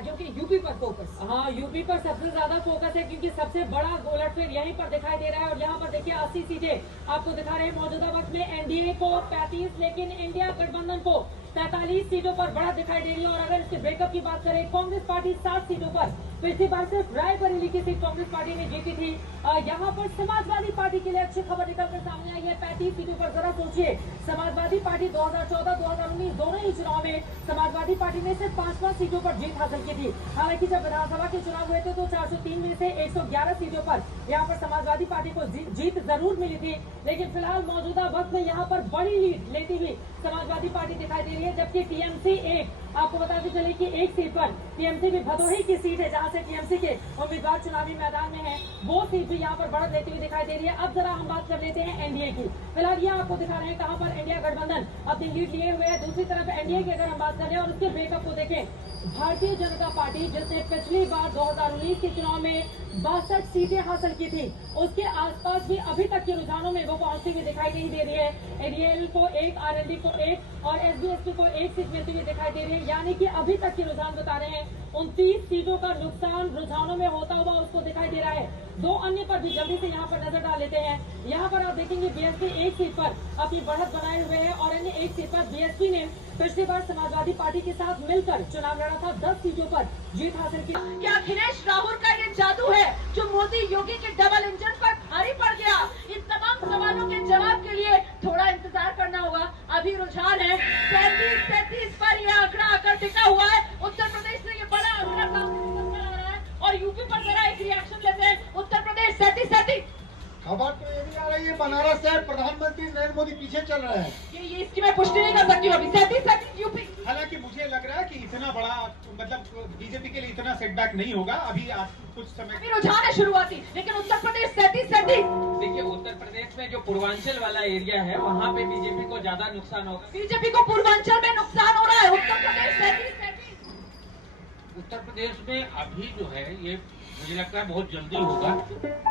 राज्यों के यूपी पर फोकस। हाँ, यूपी पर सबसे ज्यादा फोकस है क्योंकि सबसे बड़ा उलटफेर यहीं पर दिखाई दे रहा है। और यहाँ पर देखिए 80 सीटें आपको दिखा रहे हैं मौजूदा वक्त में एनडीए को 35, लेकिन इंडिया गठबंधन को 43 सीटों पर बढ़त दिखाई दे रही है। और अगर इसके ब्रेकअप की बात करें, कांग्रेस पार्टी 7 सीटों पर, पिछली बार सिर्फ रायबरेली की सीट कांग्रेस पार्टी ने जीती थी। यहाँ पर समाजवादी पार्टी के लिए अच्छी खबर निकलकर सामने आई है 35 सीटों पर। जरा सोचिए, समाजवादी पार्टी 2014-2019 दोनों ही चुनाव में समाजवादी पार्टी ने सिर्फ 5 सीटों पर जीत हासिल की थी। हालांकि जब विधानसभा के चुनाव हुए थे तो 403 में से 111 सीटों पर यहाँ पर समाजवादी पार्टी को जीत जरूर मिली थी, लेकिन फिलहाल मौजूदा वक्त में यहाँ पर बड़ी लीड लेती हुई समाजवादी पार्टी दिखाई दे रही है। जबकि टीएमसी आपको बताते चले कि एक सीट पर टीएमसी भी भदोही की सीट है, जहां से टीएमसी के उम्मीदवार चुनावी मैदान में है, वो सीट भी यहाँ पर बढ़त लेती हुई दिखाई दे रही है। अब जरा हम बात कर लेते हैं एनडीए की। फिलहाल ये आपको दिखा रहे हैं कहां पर इंडिया गठबंधन अपनी लीड लिए हुए है। दूसरी तरफ एनडीए की अगर हम बात करें और उसके ब्रेकअप को देखें, भारतीय जनता पार्टी जिसने पिछली बार 2019 के चुनाव में 62 सीटें हासिल की थी, उसके आसपास भी अभी तक के रुझानों में वो पहुंचती हुई दिखाई नहीं दे रही है। एडीएल को 1, आरएलडी को 1 और एसबीएसपी को 1 सीट मिलती हुई दिखाई दे रही है। यानी कि अभी तक के रुझान बता रहे हैं 29 सीटों का नुकसान रुझानों में होता हुआ उसको दिखाई दे रहा है। 2 अन्य पर भी जल्दी से यहाँ पर नजर डाल लेते हैं। यहाँ पर आप देखेंगे बीएसपी 1 सीट पर अपनी बढ़त बनाए हुए है और अन्य 1 सीट पर बीएसपी ने पिछली बार समाजवादी पार्टी के साथ मिलकर चुनाव लड़ा था, 10 सीटों पर जीत हासिल की। क्या अखिलेश राहुल का ये जादू है जो मोदी योगी के डबल इंजन पर भारी पड़ गया? इन तमाम सवालों के जवाब के लिए थोड़ा इंतजार करना होगा। अभी रुझान है 33 पर यह आंकड़ा आकर टिका हुआ है। उत्तर प्रदेश से ये बड़ा आंकड़ा सामने आ रहा है और यूपी पर जरा एक रिएक्शन लेते हैं। उत्तर प्रदेश 37। खबर तो ये भी आ रही है बनारस से प्रधानमंत्री नरेंद्र मोदी पीछे चल रहे हैं। ये इसकी मैं पुष्टि नहीं कर सकती हूँ अभी। 37 यूपी। हालांकि मुझे लग रहा है कि इतना बड़ा मतलब बीजेपी के लिए इतना सेटबैक नहीं होगा। अभी आप कुछ समय अभी रुझान है शुरुआती, लेकिन उत्तर प्रदेश 37। देखिए, उत्तर प्रदेश में जो पूर्वांचल वाला एरिया है वहाँ पे बीजेपी को ज्यादा नुकसान होगा। बीजेपी को पूर्वांचल में नुकसान हो रहा है। उत्तर प्रदेश 37। उत्तर प्रदेश में अभी जो है ये मुझे लगता है बहुत जल्दी होगा।